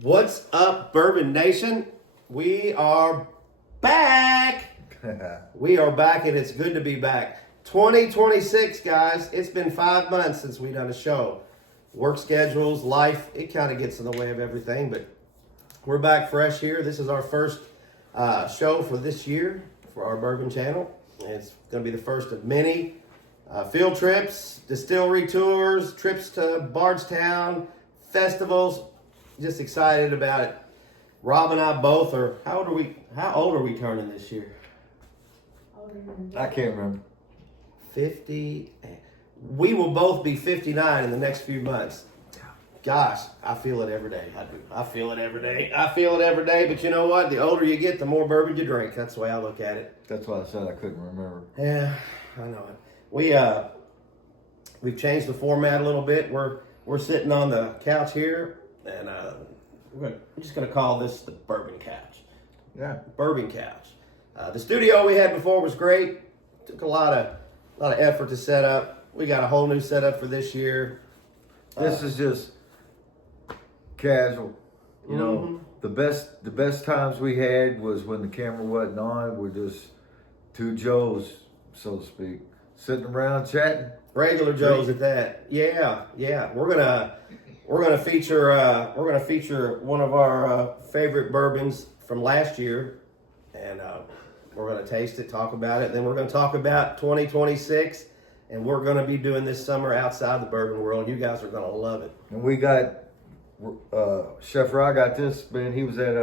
What's up, Bourbon Nation? We are back. We are back, and it's good to be back. 2026, guys. It's been 5 months since we done a show. Work schedules, life, it kind of gets in the way of everything, but we're back fresh here. This is our first show for this year for our Bourbon channel. And it's going to be the first of many field trips, distillery tours, trips to Bardstown, festivals. Just excited about it. Rob and I both are. How old are we turning this year? I can't remember. 50. We will both be 59 in the next few months. Gosh, I feel it every day. I do. I feel it every day. I feel it every day. But you know what? The older you get, the more bourbon you drink. That's the way I look at it. That's why I said I couldn't remember. Yeah, I know it. We've changed the format a little bit. We're sitting on the couch here, and we're just gonna call this the Bourbon Couch. Yeah. Bourbon Couch. The studio we had before was great. Took a lot of effort to set up. We got a whole new setup for this year. This is just casual. You know, the best times we had was when the camera wasn't on. We're just two Joes, so to speak, sitting around chatting. Regular Joes at that. Yeah. We're gonna feature one of our favorite bourbons from last year, and we're gonna taste it, talk about it. Then we're gonna talk about 2026, and we're gonna be doing this summer outside the bourbon world. You guys are gonna love it. And we got Chef Rod got this, man. He was at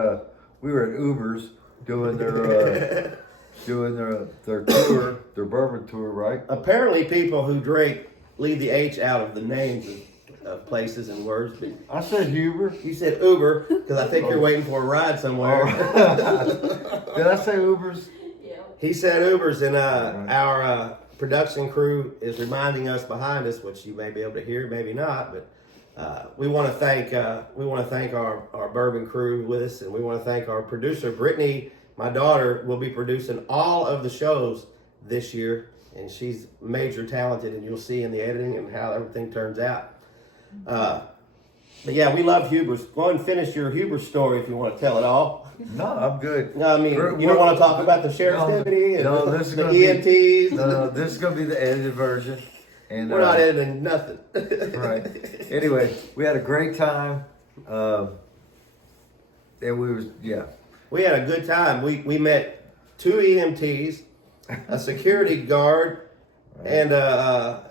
we were at Uber's doing their their tour, their bourbon tour, right? Apparently, people who drink leave the H out of the names of places and words. But I said Uber. you said Uber because I think you're waiting for a ride somewhere. Did I say Uber's? Yeah. He said Ubers, and our production crew is reminding us behind us, which you may be able to hear, maybe not, but we want to thank our bourbon crew with us, and we want to thank our producer Brittany. My daughter will be producing all of the shows this year, and she's major talented, and you'll see in the editing and how everything turns out. But yeah, we love Huber's. Go ahead and finish your Huber story if you want to tell it all. No, I'm good. No, I mean, you don't want to talk about the sheriff's deputy and this is the gonna EMTs. No, this is going to be the edited version. And We're not editing nothing. Right. Anyway, we had a great time. And We had a good time. We met 2 EMTs, a security guard, and a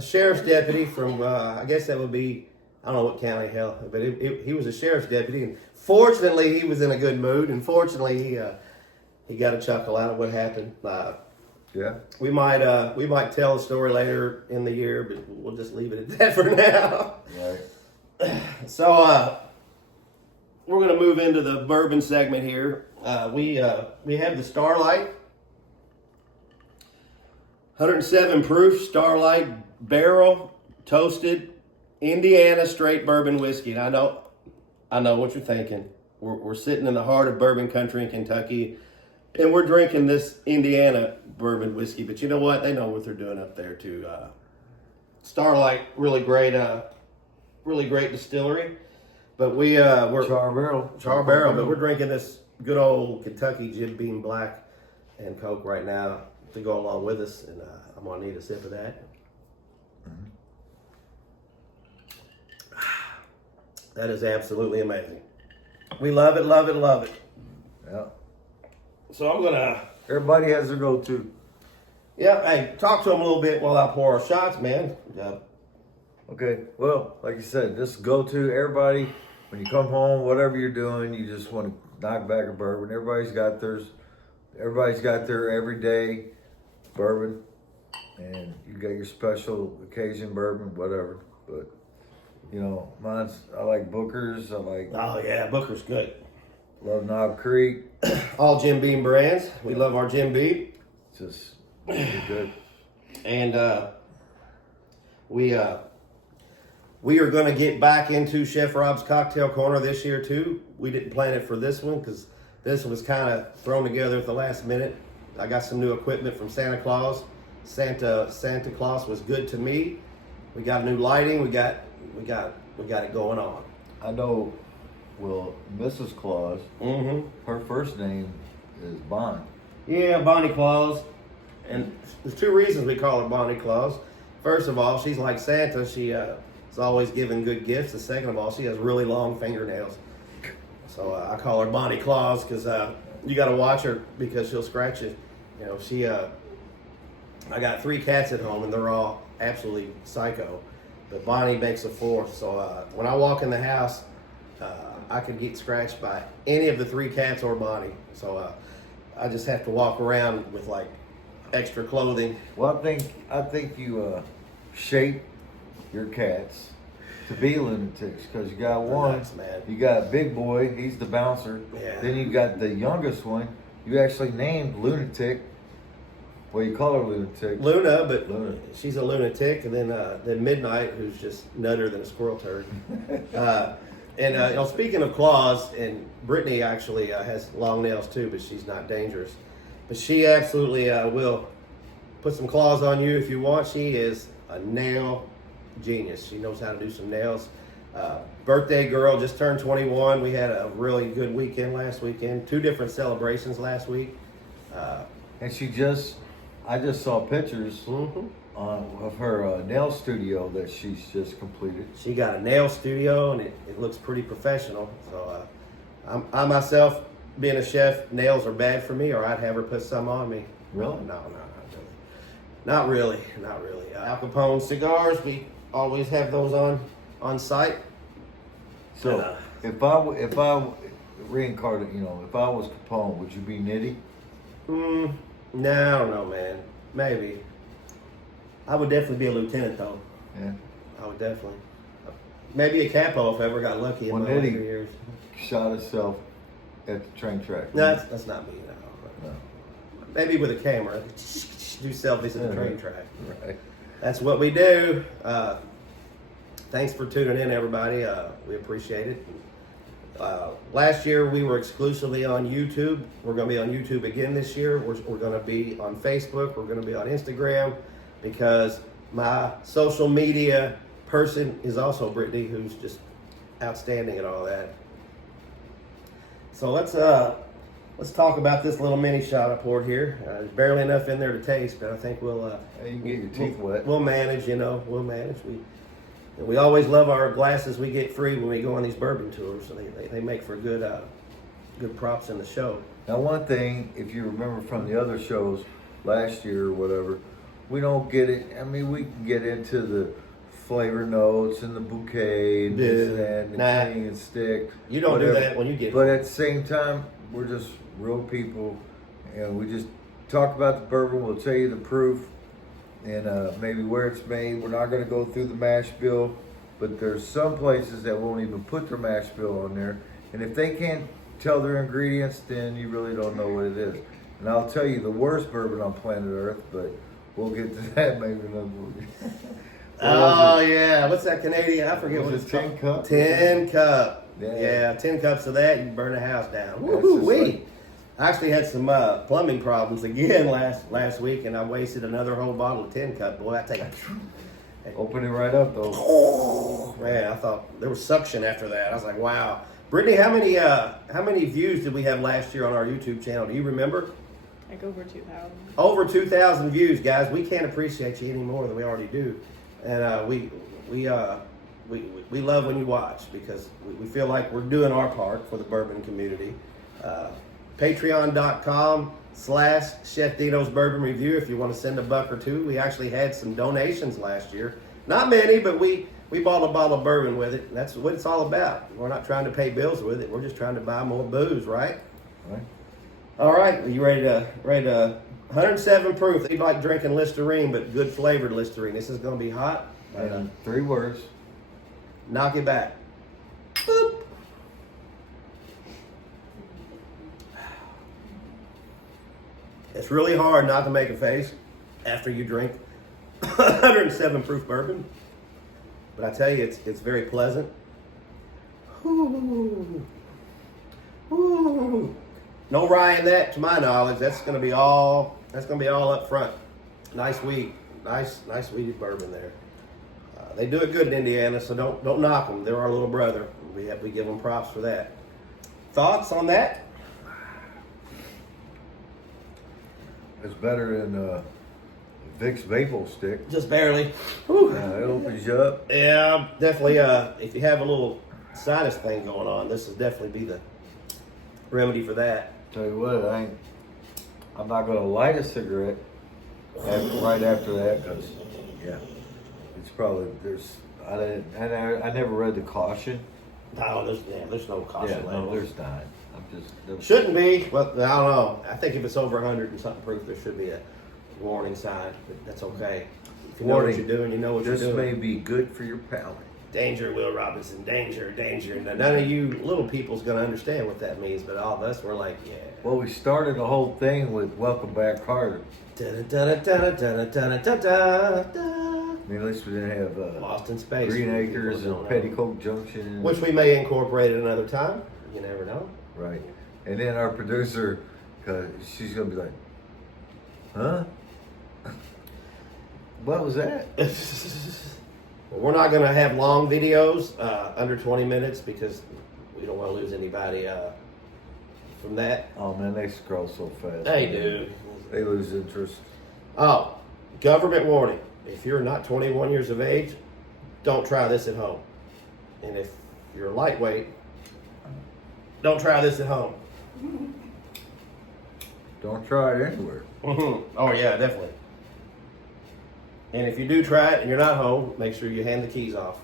sheriff's deputy from, I guess that would be, I don't know what county, hell, but he was a sheriff's deputy. And fortunately, he was in a good mood, and fortunately, he got a chuckle out of what happened. Yeah. We might tell the story later in the year, but we'll just leave it at that for now. Right. So, we're going to move into the bourbon segment here. We have the Starlight, 107 proof Starlight barrel toasted Indiana straight bourbon whiskey. And I know what you're thinking. We're sitting in the heart of bourbon country in Kentucky, and we're drinking this Indiana bourbon whiskey. But you know what? They know what they're doing up there too. Starlight, really great distillery. But we're Char barrel. but we're drinking this good old Kentucky Jim Beam Black and Coke right now to go along with us, and I'm gonna need a sip of that. That is absolutely amazing. We love it, love it, love it. Yeah. So I'm gonna. Everybody has their go-to. Yeah, hey, talk to them a little bit while I pour our shots, man. Okay. Well, like you said, this go-to. Everybody, when you come home, whatever you're doing, you just want to knock back a bourbon. Everybody's got theirs. Everybody's got their everyday bourbon, and you got your special occasion bourbon, whatever. But you know, I like Booker's. I like. Oh yeah, Booker's good. Love Knob Creek. All Jim Beam brands. We love our Jim Beam. Just really good. And we are going to get back into Chef Rob's Cocktail Corner this year too. We didn't plan it for this one because this was kind of thrown together at the last minute. I got some new equipment from Santa Claus. Santa Claus was good to me. We got new lighting. We got it going on. I know Well, Mrs. Claus, Mm-hmm. her first name is Bonnie. Yeah, Bonnie Claus. And there's two reasons we call her Bonnie Claus. First of all, she's like Santa. She is always giving good gifts. And second of all, she has really long fingernails. So I call her Bonnie Claus because you got to watch her because she'll scratch you. You know, I got 3 cats at home and they're all absolutely psycho. But Bonnie makes a fourth. So when I walk in the house, I could get scratched by any of the 3 cats or Bonnie. So I just have to walk around with like extra clothing. Well, I think you shape your cats to be lunatics because you got one. Relax, man. You got Big Boy, he's the bouncer. Yeah. Then you got the youngest one. You actually named Lunatic. Well, you call her Lunatic. Luna, but Luna. she's a lunatic, and then Midnight, who's just nutter than a squirrel turd. Speaking of claws, and Brittany actually has long nails too, but she's not dangerous. But she absolutely will put some claws on you if you want. She is a nail genius. She knows how to do some nails. Birthday girl just turned 21. We had a really good weekend last weekend. 2 different celebrations last week. And I just saw pictures of her nail studio that she's just completed. She got a nail studio and it looks pretty professional. So I myself, being a chef, nails are bad for me, or I'd have her put some on me. Really? No, not really. Al Capone cigars, we always have those on site. So if I reincarnated, if I was Capone, would you be Nitty? No, man. Maybe. I would definitely be a lieutenant, though. Yeah. I would definitely. Maybe a capo if I ever got lucky in my later years. Shot himself at the train track. No, that's not me. No. Maybe with a camera. Do selfies at the train track. Right. That's what we do. Thanks for tuning in, everybody. We appreciate it. Last year we were exclusively on YouTube. We're going to be on YouTube again this year. We're going to be on Facebook. We're going to be on Instagram because my social media person is also Brittany, who's just outstanding at all that. So let's talk about this little mini shot I poured here. There's barely enough in there to taste, but I think we'll. You can get your teeth wet. We'll manage. We'll manage. We always love our glasses we get free when we go on these bourbon tours, so they make for good props in the show. Now, one thing, if you remember from the other shows last year or whatever, we don't get it. I mean, we can get into the flavor notes and the bouquet and this and that and the tangy and stick. You don't do that when you get. But at the same time, we're just real people, and we just talk about the bourbon. We'll tell you the proof. And maybe where it's made. We're not going to go through the mash bill, but there's some places that won't even put their mash bill on there. And if they can't tell their ingredients, then you really don't know what it is. And I'll tell you the worst bourbon on planet Earth, but we'll get to that maybe another movie. Oh yeah, what's that Canadian? I forget what it's called. 10 cup. 10 cup. Yeah. 10 cups of that, you can burn a house down. Woo-wee. I actually had some plumbing problems again last week, and I wasted another whole bottle of 10 cup. Boy, I take a... Open it right up, though. Oh, man, I thought there was suction after that. I was like, wow. Brittany, how many views did we have last year on our YouTube channel? Do you remember? Like over 2,000. Over 2,000 views, guys. We can't appreciate you any more than we already do. And we love when you watch because we feel like we're doing our part for the bourbon community. Patreon.com/Chef Dino's Bourbon Review if you want to send $1 or $2. We actually had some donations last year. Not many, but we bought a bottle of bourbon with it. That's what it's all about. We're not trying to pay bills with it. We're just trying to buy more booze, right? Right. All right. Are you ready to 107 proof. You like drinking Listerine, but good flavored Listerine. This is going to be hot. And 3 words. Knock it back. Boop. It's really hard not to make a face after you drink 107 proof bourbon. But I tell you, it's very pleasant. Ooh. Ooh. No rye in that, to my knowledge. That's gonna be all up front. Nice wheat, nice wheated bourbon there. They do it good in Indiana, so don't knock them. They're our little brother. We give them props for that. Thoughts on that? It's better than Vicks Vapor Stick. Just barely. Whew. It opens you up. Yeah, definitely. If you have a little sinus thing going on, this would definitely be the remedy for that. Tell you what, I'm not gonna light a cigarette right after that because, yeah, it's probably I never read the caution. No, there's no caution Yeah, label. no, there's not. Shouldn't be, but I don't know. I think if it's over 100 and something proof, there should be a warning sign. But that's okay. If you know what you're doing, you know what you're doing. This may be good for your palate. Danger, Will Robinson. Danger, danger. Now, none of you little people's going to understand what that means, but all of us, we're like, yeah. Well, we started the whole thing with Welcome Back Carter. I mean, at least we didn't have Lost in Space. Green Acres and Petticoat Junction. Which we may incorporate at another time. You never know. Right. And then our producer, she's going to be like, huh? What was that? Well, we're not going to have long videos, under 20 minutes, because we don't want to lose anybody from that. Oh, man, they scroll so fast. They do. They lose interest. Oh, government warning. If you're not 21 years of age, don't try this at home. And if you're lightweight, don't try this at home. Don't try it anywhere. Oh, yeah, definitely. And if you do try it and you're not home, make sure you hand the keys off.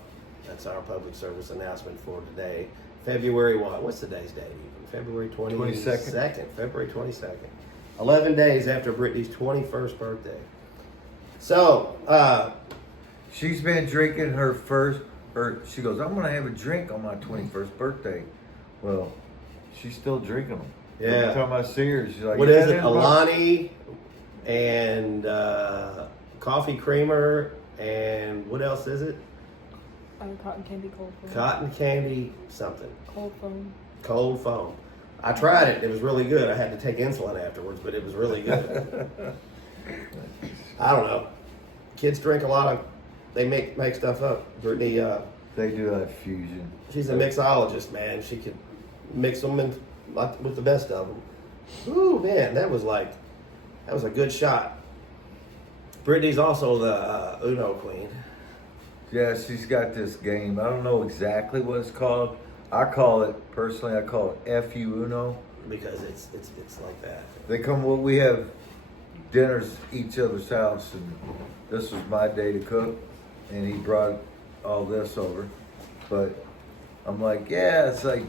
That's our public service announcement for today. February what? What's today's date even? February 22nd. February 22nd. 11 days after Brittany's 21st birthday. So, she's been drinking she goes, I'm going to have a drink on my 21st birthday. Well, she's still drinking them. Yeah. Every time I see her, she's like, what is it? Alani and coffee creamer and what else is it? Cotton candy cold foam. Cotton candy something. Cold foam. Cold foam. I tried it. It was really good. I had to take insulin afterwards, but it was really good. I don't know. Kids drink a lot of. They make stuff up. Brittany. They do that fusion. She's a mixologist, man. She could mix them in with the best of them. Ooh, man, that was a good shot. Brittany's also the Uno queen. Yeah, she's got this game. I don't know exactly what it's called. I call it FU Uno. Because it's like that. We have dinners each other's house, and this was my day to cook, and he brought all this over. But I'm like, yeah, it's like,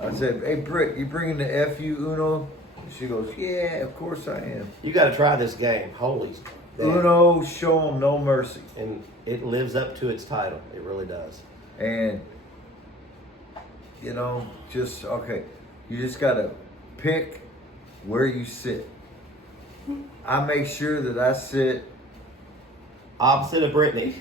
I said, hey, Britt, you bringing the FU Uno? She goes, yeah, of course I am. You got to try this game. Holy damn. Uno, show 'em no mercy. And it lives up to its title. It really does. And, you just got to pick where you sit. I make sure that I sit opposite of Brittany.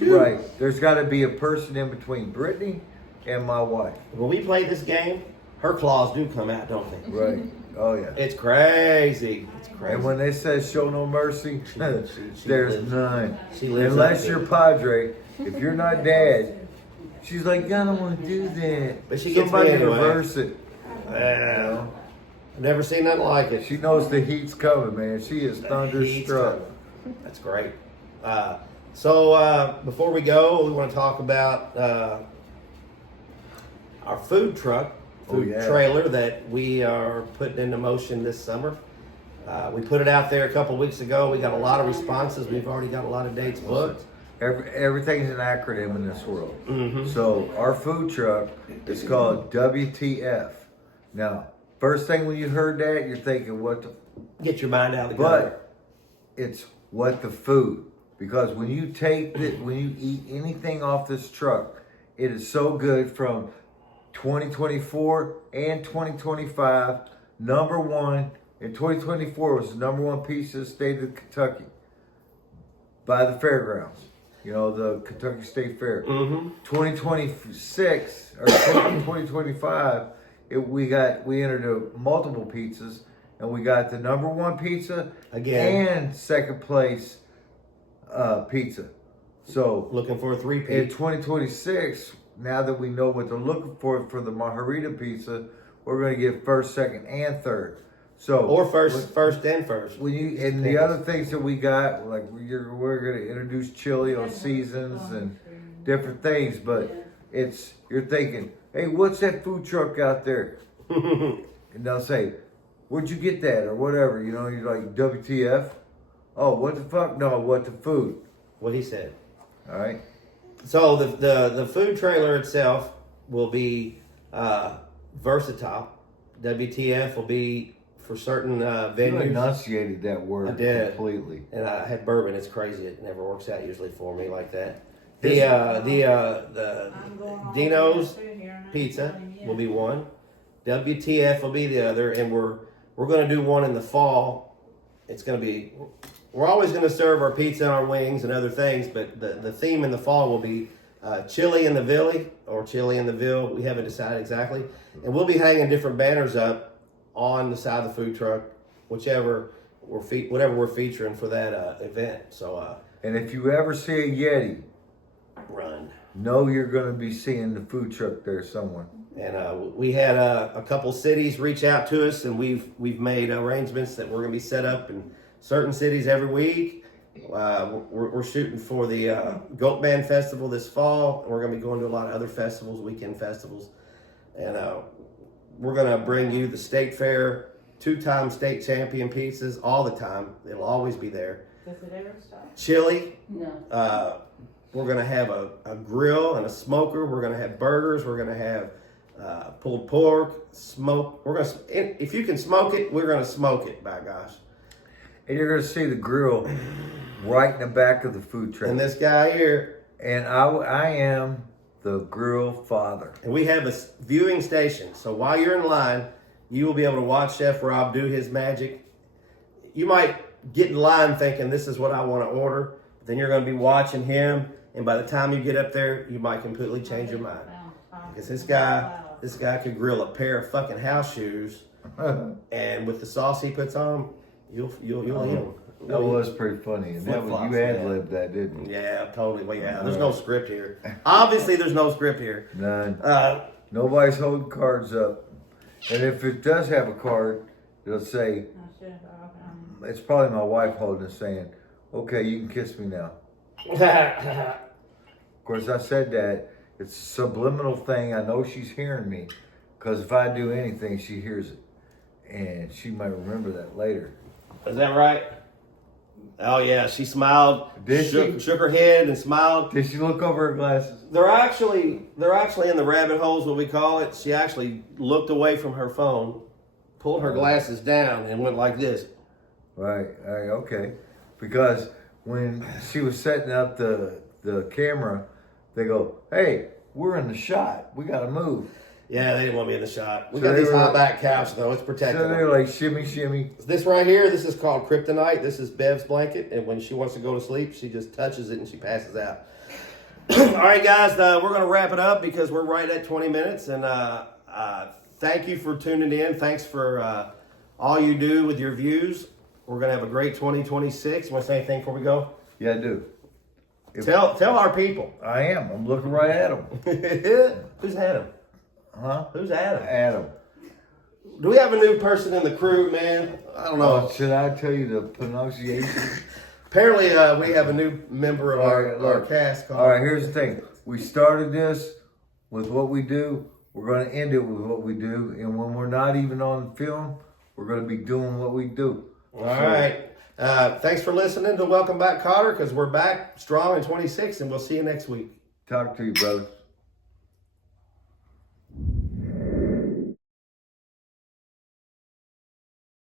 Right. There's got to be a person in between Brittany and my wife. When we play this game, her claws do come out, don't they? Right. Oh, yeah. It's crazy. It's crazy. And when they say show no mercy, she there's lives, none. She lives Unless you're Padre. If you're not Dad, she's like, I don't want to do that. But she gets Somebody me anyway. reverse it. Yeah. I've never seen nothing like it. She knows the heat's coming, man. She is thunderstruck. That's great. So before we go, we want to talk about our food truck, trailer that we are putting into motion this summer. We put it out there a couple weeks ago. We got a lot of responses. We've already got a lot of dates booked. Everything's an acronym in this world. Mm-hmm. So our food truck is called WTF. Now, first thing when you heard that, you're thinking, what the... Get your mind out of the gutter. But it's what the food. Because when you when you eat anything off this truck, it is so good from 2024 and 2025. Number one, in 2024 was the number one pizza in the state of Kentucky by the fairgrounds. You know, the Kentucky State Fair. Mm-hmm. 2026 or 2025, we entered multiple pizzas, and we got the number one pizza again and second place pizza. So looking for a 3-peat. in 2026, now that we know what they're looking for the margarita pizza, we're going to get first, second, and third. So Or first and first. when you and the other things that we got, like we're going to introduce chili on seasons and different things, but you're thinking, hey, what's that food truck out there? And they'll say, where'd you get that or whatever? You know, you're like, WTF? Oh, what the fuck? No, what the food? What he said. All right. So the food trailer itself will be versatile. WTF will be for certain You venues. enunciated that I word did. completely. And I had bourbon. It's crazy. It never works out usually for me like that. The Dino's Pizza will be one. WTF will be the other, and we're going to do one in the fall. It's going to be. We're always going to serve our pizza and our wings and other things, but the theme in the fall will be chili in the Villi or chili in the Ville. We haven't decided exactly, and we'll be hanging different banners up on the side of the food truck, whatever we're featuring for that event. So And if you ever see a Yeti, run. know you're going to be seeing the food truck there somewhere. And we had a couple cities reach out to us, and we've made arrangements that we're going to be set up in certain cities every week. We're shooting for the Goat Band Festival this fall. We're going to be going to a lot of other festivals, weekend festivals, and we're going to bring you the State Fair 2-time state champion pizzas all the time. It'll always be there. Does it ever stop? Chili. No. We're going to have a grill and a smoker. We're going to have burgers. We're going to have pulled pork, smoke. If you can smoke it, we're going to smoke it, by gosh. And you're going to see the grill right in the back of the food truck. And this guy here. And I am the grill father. And we have a viewing station. So while you're in line, you will be able to watch Chef Rob do his magic. You might get in line thinking, this is what I want to order. But then you're going to be watching him. And by the time you get up there, you might completely change your mind. Because this guy could grill a pair of fucking house shoes. And with the sauce he puts on them, you'll eat them. That was pretty funny. And that was, Flip-flops, you man. ad-libbed that, didn't you? Yeah, totally. Well, yeah, there's no script here. Obviously, there's no script here. None. Nobody's Nobody's holding cards up. And if it does have a card, it'll say, it's probably my wife holding it saying, okay, you can kiss me now. Of course, I said that. It's a subliminal thing. I know she's hearing me. Because if I do anything, she hears it. And she might remember that later. Is that right? Oh yeah, she smiled. Shook her head and smiled. Did she look over her glasses? They're actually in the rabbit holes, what we call it. She actually looked away from her phone, pulled her glasses down, and went like this. Right. Okay. Because when she was setting up the camera, they go, "Hey, we're in the shot. We got to move." Yeah, they didn't want me in the shot. We So got they this were- high back couch though; it's protected. So they're like, "Shimmy, shimmy." This right here, this is called kryptonite. This is Bev's blanket, and when she wants to go to sleep, she just touches it and she passes out. All right, guys, we're going to wrap it up because we're right at 20 minutes. And thank you for tuning in. Thanks for all you do with your views. We're going to have a great 2026. Want to say anything before we go? Yeah, I do. Tell our people. I am. I'm looking right at them. Who's Adam? Huh? Who's Adam? Adam. Do we have a new person in the crew, man? I don't know. Should I tell you the pronunciation? Apparently, we have a new member of our cast. All right, here's the thing. We started this with what we do. We're going to end it with what we do. And when we're not even on film, we're going to be doing what we do. All right. Thanks for listening to Welcome Back, Cotter, because we're back strong in 26, and we'll see you next week. Talk to you, brother.